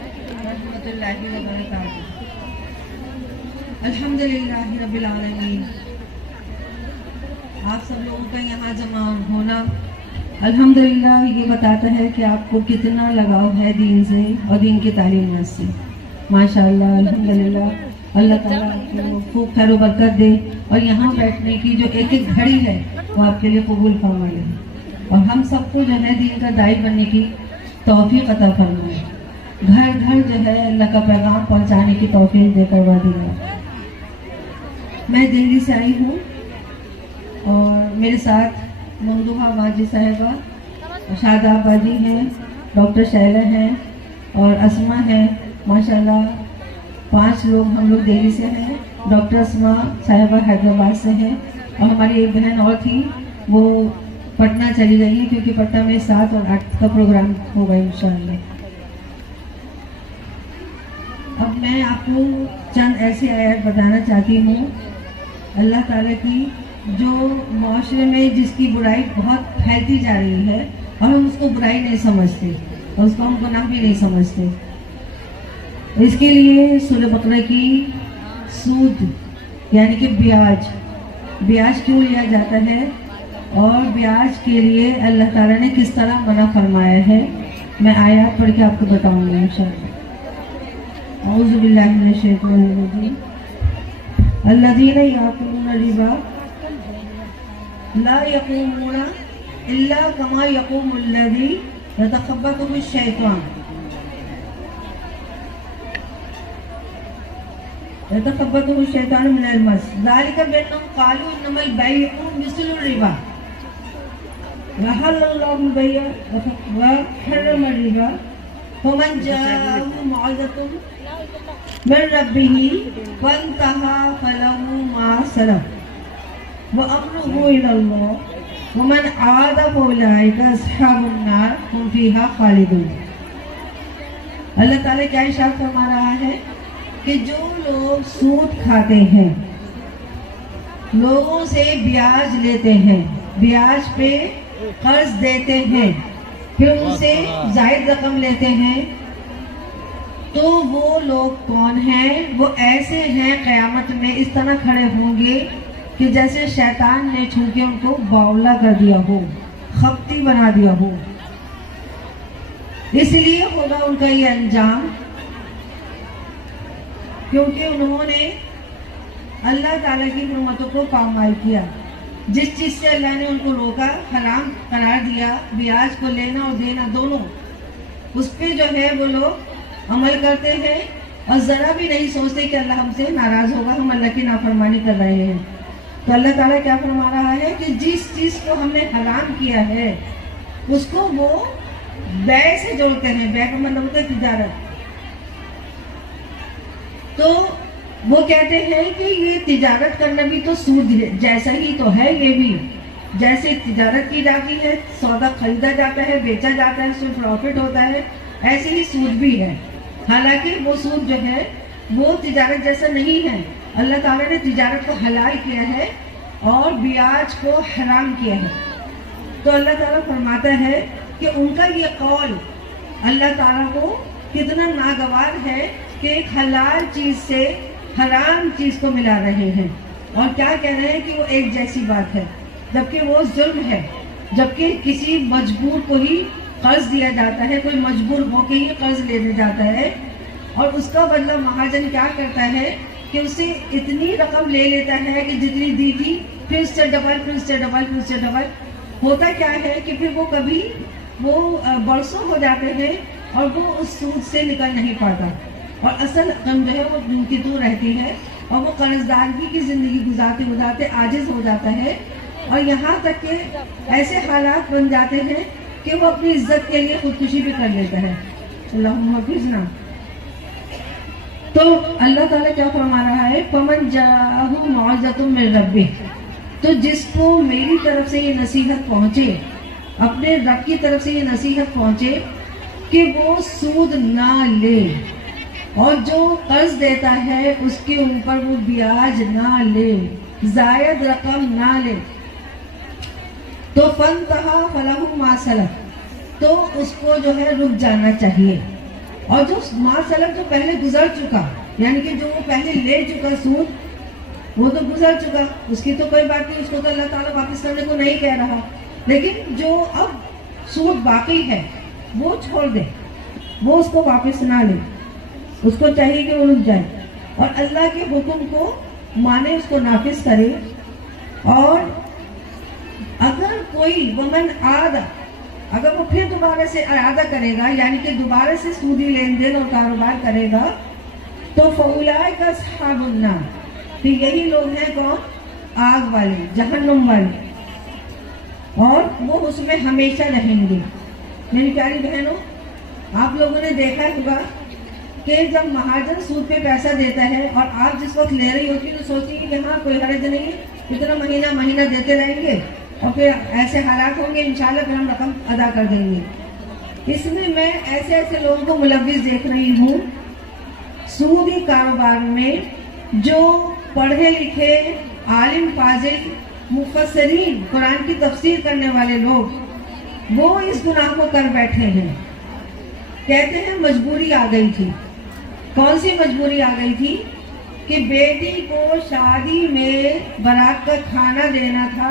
ورحمۃ اللہ وبرکاتہ۔ الحمدللہ رب العالمین، آپ سب لوگوں کا یہاں جمع ہونا الحمدللہ یہ بتاتا ہے کہ آپ کو کتنا لگاؤ ہے دین سے اور دین کی تعلیمات سے۔ ماشاءاللہ الحمدللہ، اللہ تعالیٰ آپ کو خوب خیر و برکت دے، اور یہاں بیٹھنے کی جو ایک ایک گھڑی ہے وہ آپ کے لیے قبول فرمائے، اور ہم سب کو جو ہے دین کا داعی بننے کی توفیق عطا فرمائے، گھر گھر جو ہے اللہ کا پیغام پہنچانے کی توفیق دے کر وعدہ دیا۔ میں دہلی سے آئی ہوں، اور میرے ساتھ ممدوحہ باجی صاحبہ، شاداب باجی ہیں، ڈاکٹر شیلہ ہیں اور اسما ہیں۔ ماشاءاللہ 5 لوگ ہم لوگ دہلی سے ہیں، ڈاکٹر اسما صاحبہ حیدرآباد سے ہیں، اور ہماری ایک بہن اور تھی وہ پٹنہ چلی گئی ہیں، کیونکہ پٹنہ میں 7 اور 8 کا پروگرام ہوگا انشاءاللہ۔ اب میں آپ کو چند ایسے آیات بتانا چاہتی ہوں اللہ تعالیٰ کی، جو معاشرے میں جس کی برائی بہت پھیلتی جا رہی ہے، اور ہم اس کو برائی نہیں سمجھتے، اور اس کو ہم گناہ بھی نہیں سمجھتے۔ اس کے لیے سورہ بقرہ کی سود یعنی کہ بیاج کیوں لیا جاتا ہے، اور بیاج کے لیے اللہ تعالیٰ نے کس طرح منع فرمایا ہے، میں آیات پڑھ کے آپ کو بتاؤں گا انشاءاللہ۔ اعوذ باللہ من الشیطان الرجیم۔ الذین یاکلون الربا لا یقومون الا کما یقوم الذی یتخبطہ الشیطان من المس ذلک بأنہم قالوا انما البیع مثل الربا وحل اللہ البیع وحرم الربا فمن جاءه موعظة من ربه فانتهى فله ما سلف وأمره إلى الله ومن عاد فأولئك أصحاب النار هم فيها خالدون۔ اللہ تعالیٰ کیا ارشاد فرما رہا ہے کہ جو لوگ سود کھاتے ہیں، لوگوں سے بیاج لیتے ہیں، بیاج پہ قرض دیتے ہیں، پھر ان سے زائد رقم لیتے ہیں، تو وہ لوگ کون ہیں؟ وہ ایسے ہیں قیامت میں اس طرح کھڑے ہوں گے کہ جیسے شیطان نے چھو کے ان کو باولا کر دیا ہو، خپتی بنا دیا ہو۔ اس لیے ہوگا ان کا یہ انجام، کیونکہ انہوں نے اللہ تعالیٰ کی حرمتوں کو پامال کیا۔ جس چیز سے اللہ نے ان کو روکا، حرام قرار دیا، بیاج کو لینا اور دینا دونوں، اس پہ جو ہے وہ لوگ عمل کرتے ہیں، اور ذرا بھی نہیں سوچتے کہ اللہ ہم سے ناراض ہوگا، ہم اللہ کی نافرمانی کر رہے ہیں۔ تو اللہ تعالیٰ کیا فرما رہا ہے کہ جس چیز کو ہم نے حرام کیا ہے اس کو وہ بیع سے جوڑتے ہیں، بیع کا مطلب ہوتا ہے تجارت۔ تو وہ کہتے ہیں کہ یہ تجارت کرنا بھی تو سود جیسا ہی تو ہے، یہ بھی جیسے تجارت کی جاتی ہے، سودا خریدا جاتا ہے، بیچا جاتا ہے، اس میں پروفٹ ہوتا ہے، ایسے ہی سود بھی ہے۔ حالانکہ وہ سود جو ہے وہ تجارت جیسا نہیں ہے۔ اللہ تعالیٰ نے تجارت کو حلال کیا ہے اور بیاج کو حرام کیا ہے۔ تو اللہ تعالیٰ فرماتا ہے کہ ان کا یہ قول اللہ تعالیٰ کو کتنا ناگوار ہے کہ ایک حلال چیز سے حرام چیز کو ملا رہے ہیں، اور کیا کہہ رہے ہیں کہ وہ ایک جیسی بات ہے، جبکہ وہ ظلم ہے۔ جبکہ کسی مجبور کو ہی قرض دیا جاتا ہے، کوئی مجبور ہو کے ہی قرض لینے جاتا ہے، اور اس کا بدلہ مہاجن کیا کرتا ہے کہ اسے اتنی رقم لے لیتا ہے کہ جتنی دی تھی پھر اس سے ڈبل، پھر اس سے ڈبل، پھر اس سے ڈبل۔ ہوتا کیا ہے کہ پھر وہ کبھی برسوں ہو جاتے ہیں اور وہ اس سود سے نکل نہیں پاتا، اور اصل رقم جو ہے وہ دور کی دور رہتی ہے، اور وہ قرض داری کی زندگی گزارتے گزارتے عاجز ہو جاتا ہے، اور یہاں تک کہ ایسے حالات بن جاتے ہیں کہ وہ اپنی عزت کے لیے خودکشی بھی کر لیتا ہے۔ اللہم حافظنا۔ تو اللہ تعالیٰ کیا فرما رہا ہے؟ فَمَنْ جَاءَهُ مَوْعِظَةٌ مِّن رَبِّهِ، تو جس کو میری طرف سے یہ نصیحت پہنچے، اپنے رب کی طرف سے یہ نصیحت پہنچے کہ وہ سود نہ لے، اور جو قرض دیتا ہے اس کے اوپر وہ بیاج نہ لے، زائد رقم نہ لے، تو فَانْتَهَا فَلَهُ مَا سَلَفَ، تو اس کو جو ہے رک جانا چاہیے، اور جو ماشاءاللہ جو پہلے گزر چکا، یعنی کہ جو وہ پہلے لے چکا سود، وہ تو گزر چکا، اس کی تو کوئی بات نہیں، اس کو تو اللہ تعالیٰ واپس کرنے کو نہیں کہہ رہا، لیکن جو اب سود باقی ہے وہ چھوڑ دے، وہ اس کو واپس نہ لے، اس کو چاہیے کہ وہ رک جائے اور اللہ کے حکم کو مانے، اس کو نافذ کرے۔ اور اگر کوئی ومن عاد، اگر وہ پھر دوبارہ سے ارادہ کرے گا، یعنی کہ دوبارہ سے سودی لین دین اور کاروبار کرے گا، تو فَأُولَٰئِكَ أَصْحَابُ النَّارِ، تو یہی لوگ ہیں کون؟ آگ والے، جہنم والے، اور وہ اس میں ہمیشہ رہیں گے۔ میری پیاری بہنوں، آپ لوگوں نے دیکھا ہوگا کہ جب مہاجن سود پہ پیسہ دیتا ہے اور آپ جس وقت لے رہی ہوتی تو سوچتی کہ ہاں کوئی حرج نہیں ہے، اتنا مہینہ مہینہ دیتے رہیں گے اور پھر ایسے حالات ہوں گے انشاءاللہ پھر ہم رقم ادا کر دیں گے۔ اس میں ایسے لوگوں کو ملوث دیکھ رہی ہوں سودی کاروبار میں، جو پڑھے لکھے عالم فاضل مفسرین قرآن کی تفسیر کرنے والے لوگ، وہ اس گناہ کو کر بیٹھے ہیں۔ کہتے ہیں مجبوری آ گئی تھی۔ کون سی مجبوری آ گئی تھی؟ کہ بیٹی کو شادی میں بارات کا کھانا دینا تھا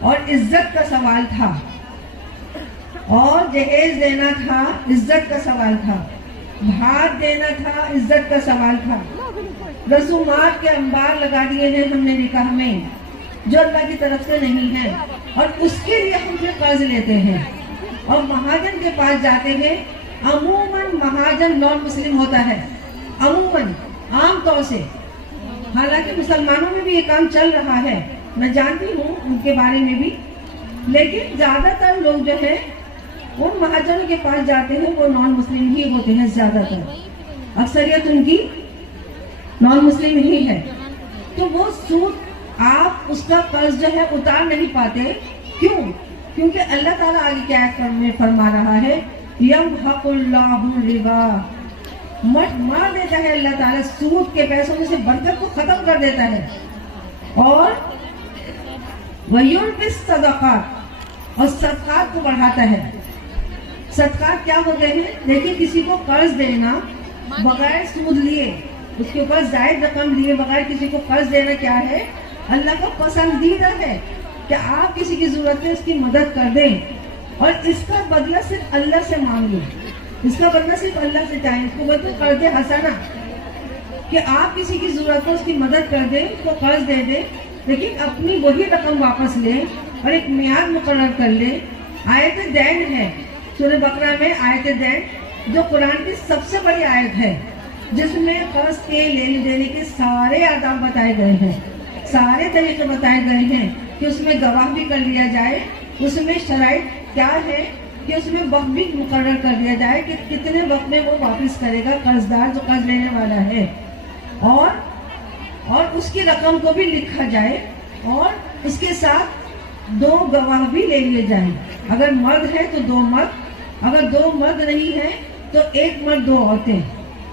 اور عزت کا سوال تھا، اور جہیز دینا تھا، عزت کا سوال تھا، بھات دینا تھا، عزت کا سوال تھا، رسومات کے انبار لگا دیے ہیں ہم نے نکاح میں جو اللہ کی طرف سے نہیں ہے، اور اس کے لیے ہم پھر قرض لیتے ہیں اور مہاجن کے پاس جاتے ہیں۔ عموماً مہاجن نان مسلم ہوتا ہے، عموماً، عام طور سے، حالانکہ مسلمانوں میں بھی یہ کام چل رہا ہے، میں جانتی ہوں ان کے بارے میں بھی، لیکن زیادہ تر لوگ جو ہے ان مہاجنوں کے پاس جاتے ہیں وہ نان مسلم ہی ہوتے ہیں، زیادہ تر اکثریت ان کی نان مسلم ہی ہے۔ تو وہ سود آپ اس کا قرض جو ہے اتار نہیں پاتے، کیوں؟ کیونکہ اللہ تعالیٰ آگے کیا میں فرما رہا ہے، یمحق اللہ الربا، مار دیتا ہے اللہ تعالیٰ سود کے پیسوں میں سے برکت کو ختم کر دیتا ہے، اور وَيُرْبِي الصَّدَقَاتِ، اور صدقات کو بڑھاتا ہے۔ صدقات کیا ہوتے ہیں؟ دیکھیں، کسی کو قرض دینا بغیر سود لیے، اس کے اوپر زائد رقم لیے بغیر کسی کو قرض دینا کیا ہے؟ اللہ کا پسندیدہ ہے کہ آپ کسی کی ضرورت میں اس کی مدد کر دیں، اور اس کا بدلہ صرف اللہ سے مانگیں، اس کا بدلہ صرف اللہ سے چاہیں، اس کو بولتے قرض حسنہ، کہ آپ کسی کی ضرورت میں اس کی مدد کر دیں، اس کو قرض دے دیں، لیکن اپنی وہی رقم واپس لیں اور ایک میعاد مقرر کر لیں۔ آیت دین ہے سورہ بقرہ میں، آیت دین جو قرآن کی سب سے بڑی آیت ہے، جس میں قرض کے لینے دینے کے سارے آداب بتائے گئے ہیں، سارے طریقے بتائے گئے ہیں، کہ اس میں گواہ بھی کر لیا جائے، اس میں شرائط کیا ہے کہ اس میں وقت بھی مقرر کر دیا جائے کہ کتنے وقت میں وہ واپس کرے گا قرضدار جو قرض لینے والا ہے، اور اس کی رقم کو بھی لکھا جائے، اور اس کے ساتھ 2 گواہ بھی لے لیے جائیں، اگر مرد ہے تو 2 مرد، اگر 2 مرد نہیں ہے تو 1 مرد 2 عورتیں،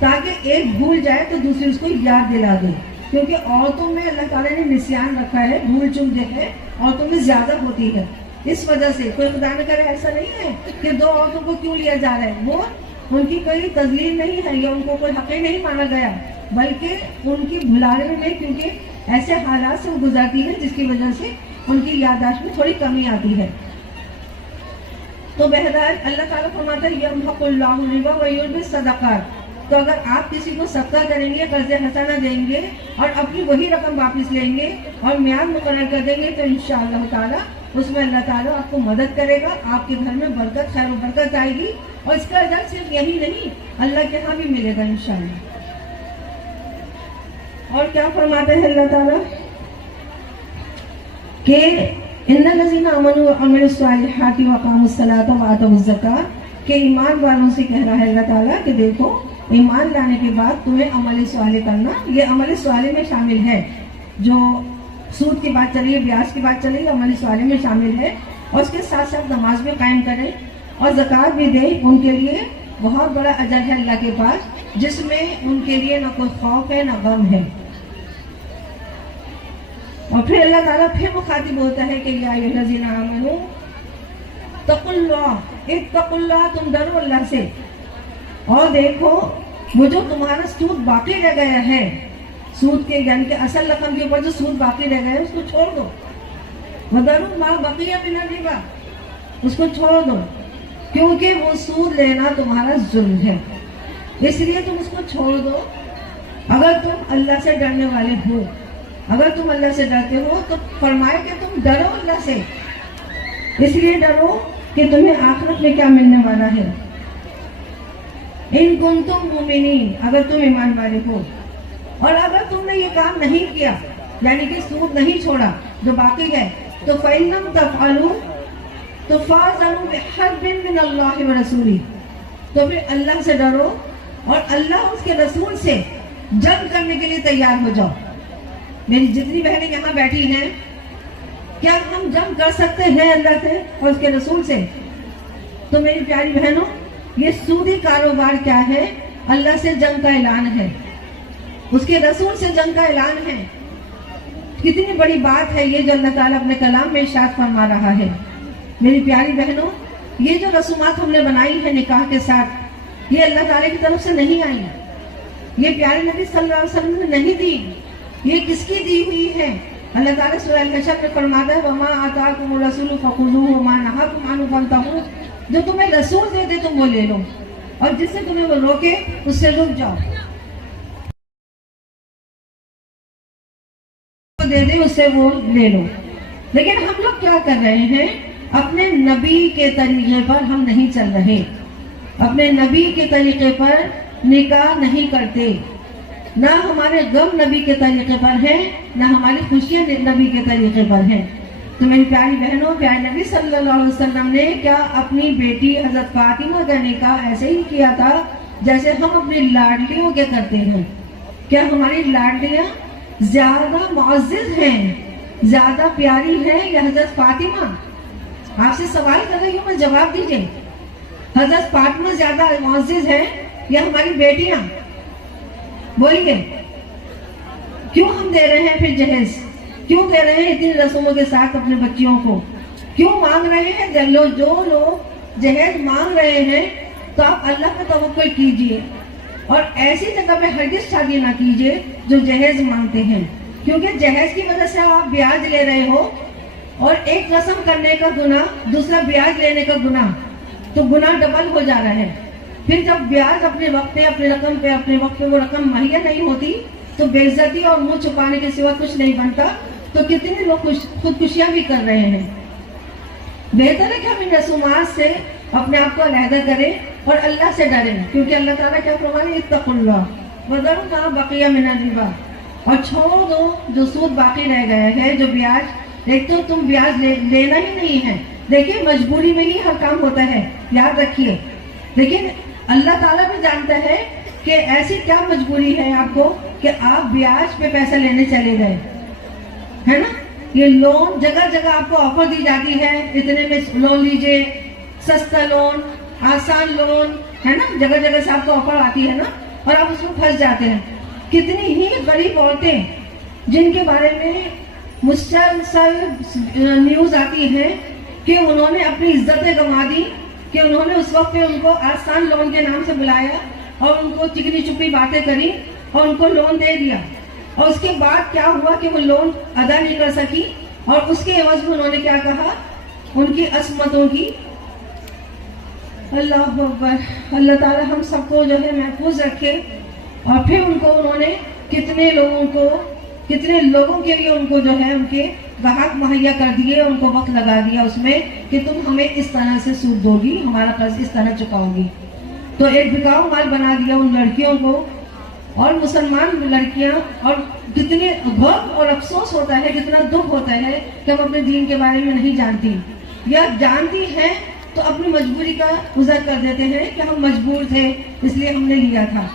تاکہ ایک بھول جائے تو دوسری اس کو یاد دلا دے، کیونکہ عورتوں میں اللہ تعالیٰ نے نسیان رکھا ہے، بھول چوک جو ہے عورتوں میں زیادہ ہوتی ہے، اس وجہ سے کوئی خدا نہ کرے ایسا نہیں ہے کہ 2 عورتوں کو کیوں لیا جا رہا ہے، وہ ان کی کوئی تذلیل نہیں ہے یا ان کو کوئی حق نہیں مانا گیا، بلکہ ان کی بھلانے میں کیونکہ ایسے حالات سے وہ گزرتی ہے جس کی وجہ سے ان کی یادداشت میں تھوڑی کمی آتی ہے۔ تو بہرحال اللہ تعالیٰ فرماتا ہے یمحق اللہ الربا ویربی الصدقات، تو اگر آپ کسی کو صدقہ کریں گے، قرض حسنہ دیں گے اور اپنی وہی رقم واپس لیں گے اور میعاد مقرر کر دیں گے، تو انشاءاللہ تعالیٰ اس میں اللہ تعالیٰ آپ کو مدد کرے گا، آپ کے گھر میں برکت، خیر و برکت آئے گی، اور اس کا اجر صرف یہی نہیں اللہ کے ہاں بھی ملے گا انشاءاللہ۔ اور کیا فرماتا ہے اللہ تعالیٰ کہ ان الذین آمنوا وعملوا الصالحات واقاموا الصلاۃ وآتوا الزکاۃ، کہ ایمان والوں سے کہہ رہا ہے اللہ تعالیٰ کہ دیکھو ایمان لانے کے بعد تمہیں عمل صالح کرنا، یہ عمل صالح میں شامل ہے، جو سود کی بات چلی ہے، بیاج کی بات چلی ہے، عمل صالح میں شامل ہے، اور اس کے ساتھ ساتھ نماز بھی قائم کریں اور زکوٰۃ بھی دیں، ان کے لیے بہت بڑا اجر ہے اللہ کے پاس، جس میں ان کے لیے نہ کوئی خوف ہے نہ غم ہے۔ اور پھر اللہ تعالیٰ پھر مخاطب ہوتا ہے کہ یا ایھا الذین آمنوا اتقوا اللہ، اتقوا اللہ، تم ڈرو اللہ سے، اور دیکھو وہ جو تمہارا سود باقی رہ گیا ہے، سود کے یعنی کہ اصل رقم کے اوپر جو سود باقی رہ گیا ہے اس کو چھوڑ دو. وَذَرُوا مَا بَقِيَ مِنَ الرِّبَا، اس کو چھوڑ دو، کیونکہ وہ سود لینا تمہارا ظلم ہے، اس لیے تم اس کو چھوڑ دو. اگر تم اللہ سے ڈرنے والے ہو، اگر تم اللہ سے ڈرتے ہو تو فرمائے کہ تم ڈرو اللہ سے، اس لیے ڈرو کہ تمہیں آخرت میں کیا ملنے والا ہے. ان کنتم مومنین، اگر تم ایمان والے ہو. اور اگر تم نے یہ کام نہیں کیا یعنی کہ سود نہیں چھوڑا جو باقی ہے، تو فَإِن لَّمْ تَفْعَلُوا تو فَأْذَنُوا بِحَرْبٍ مِّنَ اللَّهِ وَرَسُولِهِ، تو پھر اللہ سے ڈرو اور اللہ اس کے رسول سے جنگ کرنے کے لیے تیار ہو جاؤ. میری جتنی بہنیں یہاں بیٹھی ہیں، کیا ہم جنگ کر سکتے ہیں اللہ سے اور اس کے رسول سے؟ تو میری پیاری بہنوں، یہ سودی کاروبار کیا ہے؟ اللہ سے جنگ کا اعلان ہے، اس کے رسول سے جنگ کا اعلان ہے. کتنی بڑی بات ہے یہ جو اللہ تعالیٰ اپنے کلام میں ارشاد فرما رہا ہے. میری پیاری بہنوں، یہ جو رسومات ہم نے بنائی ہے نکاح کے ساتھ، یہ اللہ تعالیٰ کی طرف سے نہیں آئی، یہ پیارے نبی صلی اللہ علیہ وسلم نے نہیں دی. یہ کس کی دی ہوئی ہے؟ اللہ تعالیٰ سورہ الحشر میں فرماتا ہے وَمَا آتَاكُمُ الرَّسُولُ فَخُذُوهُ وَمَا نَهَاكُمْ عَنْهُ فَانْتَهُوا، جو تمہیں رسول دے دے تم وہ لے لو، اور جس سے تمہیں وہ روکے اس سے رک جاؤ، دے دے اس سے وہ لے لو. لیکن ہم لوگ کیا کر رہے ہیں؟ اپنے نبی کے طریقے پر ہم نہیں چل رہے، اپنے نبی کے طریقے پر نکاح نہیں کرتے، نہ ہمارے غم نبی کے طریقے پر ہیں، نہ ہماری خوشیاں نبی کے طریقے پر ہیں. تو میری پیاری بہنوں، پیارے نبی صلی اللہ علیہ وسلم نے کیا اپنی بیٹی حضرت فاطمہ کا نکاح ایسے ہی کیا تھا جیسے ہم اپنی لاڈلیوں کے کرتے ہیں؟ کیا ہماری لاڈلیاں زیادہ معزز ہیں، زیادہ پیاری ہیں یا حضرت فاطمہ؟ آپ سے سوال کر رہی ہوں میں، جواب دیجئے. حضرت فاطمہ زیادہ معزز ہیں یا ہماری بیٹیاں؟ بولیے. کیوں ہم دے رہے ہیں پھر جہیز؟ کیوں دے رہے ہیں اتنی رسوموں کے ساتھ اپنے بچیوں کو؟ کیوں مانگ رہے ہیں؟ جو لوگ جہیز مانگ رہے ہیں تو آپ اللہ کا توکل کیجئے اور ایسی جگہ پہ ہرگز شادی نہ کیجئے جو جہیز مانگتے ہیں، کیونکہ جہیز کی وجہ سے آپ بیاج لے رہے ہو، اور ایک رسم کرنے کا گناہ، دوسرا بیاج لینے کا گناہ، تو گناہ ڈبل ہو جا رہا ہے. پھر جب بیاج اپنے وقت پہ، اپنے رقم پہ، اپنے وقت پہ وہ رقم مہیا نہیں ہوتی تو بے عزتی اور منہ چھپانے کے سوا کچھ نہیں بنتا. تو کتنے لوگ خودکشیاں بھی کر رہے ہیں. بہتر ہے کہ ہم ان رسومات سے اپنے آپ کو علیحدہ کریں اور اللہ سے ڈریں، کیونکہ اللہ تعالیٰ کیا فرماتے ہیں اتقوا اللہ وذروا ما بقی من الربا، اور چھوڑ دو جو سود باقی رہ گیا ہے، جو بیاج. ایک تو تم بیاج لینا ہی نہیں ہے. دیکھیے مجبوری میں ہی ہر کام ہوتا ہے، یاد رکھیے. لیکن اللہ تعالیٰ بھی جانتا ہے کہ ایسی کیا مجبوری ہے آپ کو کہ آپ بیاج پہ پیسہ لینے چلے گئے، ہے نا. یہ لون جگہ جگہ آپ کو آفر دی جاتی ہے، اتنے میں لون لیجئے، سستا لون، آسان لون، ہے نا. جگہ جگہ سے آپ کو آفر آتی ہے نا، اور آپ اس میں پھنس جاتے ہیں. کتنی ہی غریب عورتیں جن کے بارے میں مسلسل نیوز آتی ہے کہ انہوں نے اپنی عزتیں گنوا دی، کہ انہوں نے اس وقت پہ ان کو آسان لون کے نام سے بلایا اور ان کو چکنی چپی باتیں کری اور ان کو لون دے دیا، اور اس کے بعد کیا ہوا کہ وہ لون ادا نہیں کر سکی، اور اس کے عوض میں انہوں نے کیا کہا؟ ان کی عصمتوں کی. اللہ اکبر. اللہ تعالی ہم سب کو جو ہے محفوظ رکھے. اور پھر ان کو انہوں نے کتنے لوگوں کے لیے ان کو جو ہے ان کے گاہک مہیا کر دیے، ان کو وقت لگا دیا اس میں کہ تم ہمیں اس طرح سے سود دو گی، ہمارا قرض اس طرح چکاؤ گی. تو ایک بکاؤ مال بنا دیا ان لڑکیوں کو. اور مسلمان لڑکیاں، اور کتنے غم اور افسوس ہوتا ہے، کتنا دکھ ہوتا ہے کہ ہم اپنے دین کے بارے میں نہیں جانتی، یا جانتی ہیں تو اپنی مجبوری کا عذر کر دیتے ہیں کہ ہم مجبور تھے اس لیے ہم نے لیا تھا.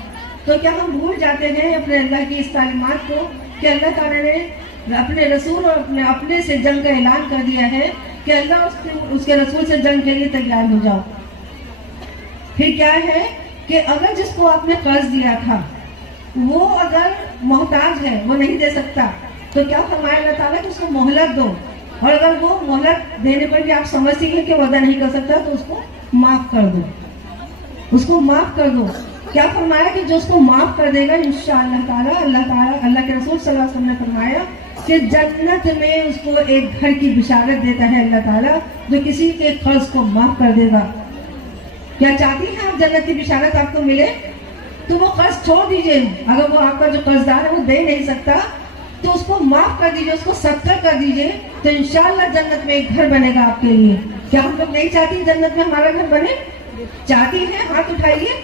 تو کیا ہم بھول جاتے ہیں اپنے اللہ کی اس تعلیمات کو کہ اللہ تعالیٰ نے اپنے رسول اور اپنے سے جنگ کا اعلان کر دیا ہے کہ اللہ اس کے رسول سے جنگ کے لیے تیار ہو جاؤ. پھر کیا ہے کہ اگر جس کو آپ نے قرض دیا تھا وہ اگر محتاج ہے، وہ نہیں دے سکتا، تو کیا فرمایا اللہ تعالیٰ کہ اس کو مہلت دو، اور اگر وہ مہلت دینے پر بھی آپ سمجھتی ہیں کہ وہ ادا نہیں کر سکتا تو اس کو معاف کر دو. اس کو معاف کر دو. کیا فرمایا کہ جو اس کو معاف کر دے گا انشاءاللہ تعالیٰ اللہ کے رسول صلی اللہ علیہ وسلم نے فرمایا کہ جنت میں اس کو ایک گھر کی بشارت دیتا ہے اللہ تعالیٰ جو کسی کے قرض کو معاف کر دے گا. کیا چاہتی ہیں آپ جنت کی بشارت آپ کو ملے؟ تو وہ قرض چھوڑ دیجئے. اگر وہ آپ کا جو قرض دار ہے وہ دے نہیں سکتا تو اس کو معاف کر دیجئے, اس کو صدقہ کر دیجئے, تو انشاءاللہ جنت میں ایک گھر بنے گا آپ کے لیے. کیا ہم لوگ نہیں چاہتی جنت میں ہمارا گھر بنے؟ چاہتی ہیں؟ ہاتھ اٹھائیے.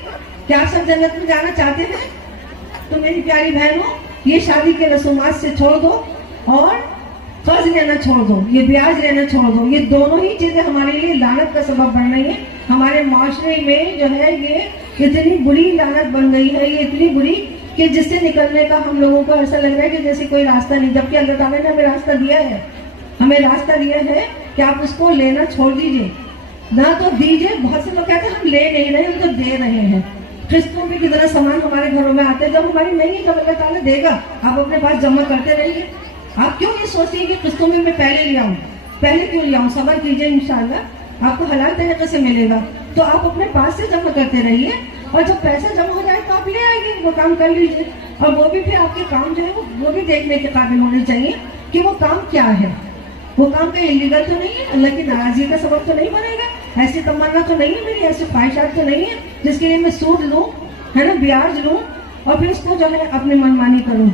کیا آپ سب جنت میں جانا چاہتے ہیں؟ تو میری پیاری بہنوں, یہ شادی کے رسومات سے چھوڑ دو اور قرض لینا چھوڑ دو, یہ بیاج لینا چھوڑ دو. یہ دونوں ہی چیزیں ہمارے لیے لعنت کا سبب بن رہی ہیں. ہمارے معاشرے میں جو ہے یہ اتنی بری لعنت بن گئی ہے, یہ اتنی بری کہ جس سے نکلنے کا ہم لوگوں کو ایسا لگ رہا ہے کہ جیسے کوئی راستہ نہیں, جبکہ اللہ تعالیٰ نے ہمیں راستہ دیا ہے. ہمیں راستہ دیا ہے کہ آپ اس کو لینا چھوڑ دیجئے, نہ تو دیجئے. بہت سے لوگ کہتے ہیں ہم لے نہیں رہے, ہم تو دے رہے ہیں. قسطوں پہ کتنا سامان ہمارے گھروں میں آتے ہیں, جب ہماری نہیں ہے تب اللہ تعالیٰ دے گا. آپ اپنے پاس جمع کرتے رہیے. آپ کیوں یہ سوچیے کہ قسطوں میں پہلے لے آؤں, پہلے کیوں لے آؤں؟ صبر کیجئے, انشاءاللہ آپ کو حلال طریقے سے ملے گا. تو آپ اپنے پاس سے جمع کرتے رہیے, اور جب پیسہ جمع ہو جائے تو آپ لے آئیے, وہ کام کر لیجیے. اور وہ بھی پھر آپ کے کام جو ہے وہ بھی دیکھنے کے قابل ہونے چاہیے کہ وہ کام کیا ہے. وہ کام کہیں انلیگل تو نہیں ہے, اللہ کی ناراضگی کا سبب تو نہیں بنے گا, ایسی تمنا تو نہیں ہے میری, ایسی خواہشات تو نہیں ہے جس کے لیے میں سود لوں, ہے نا, بیاج لوں اور پھر اس کو جو ہے اپنی منمانی کروں.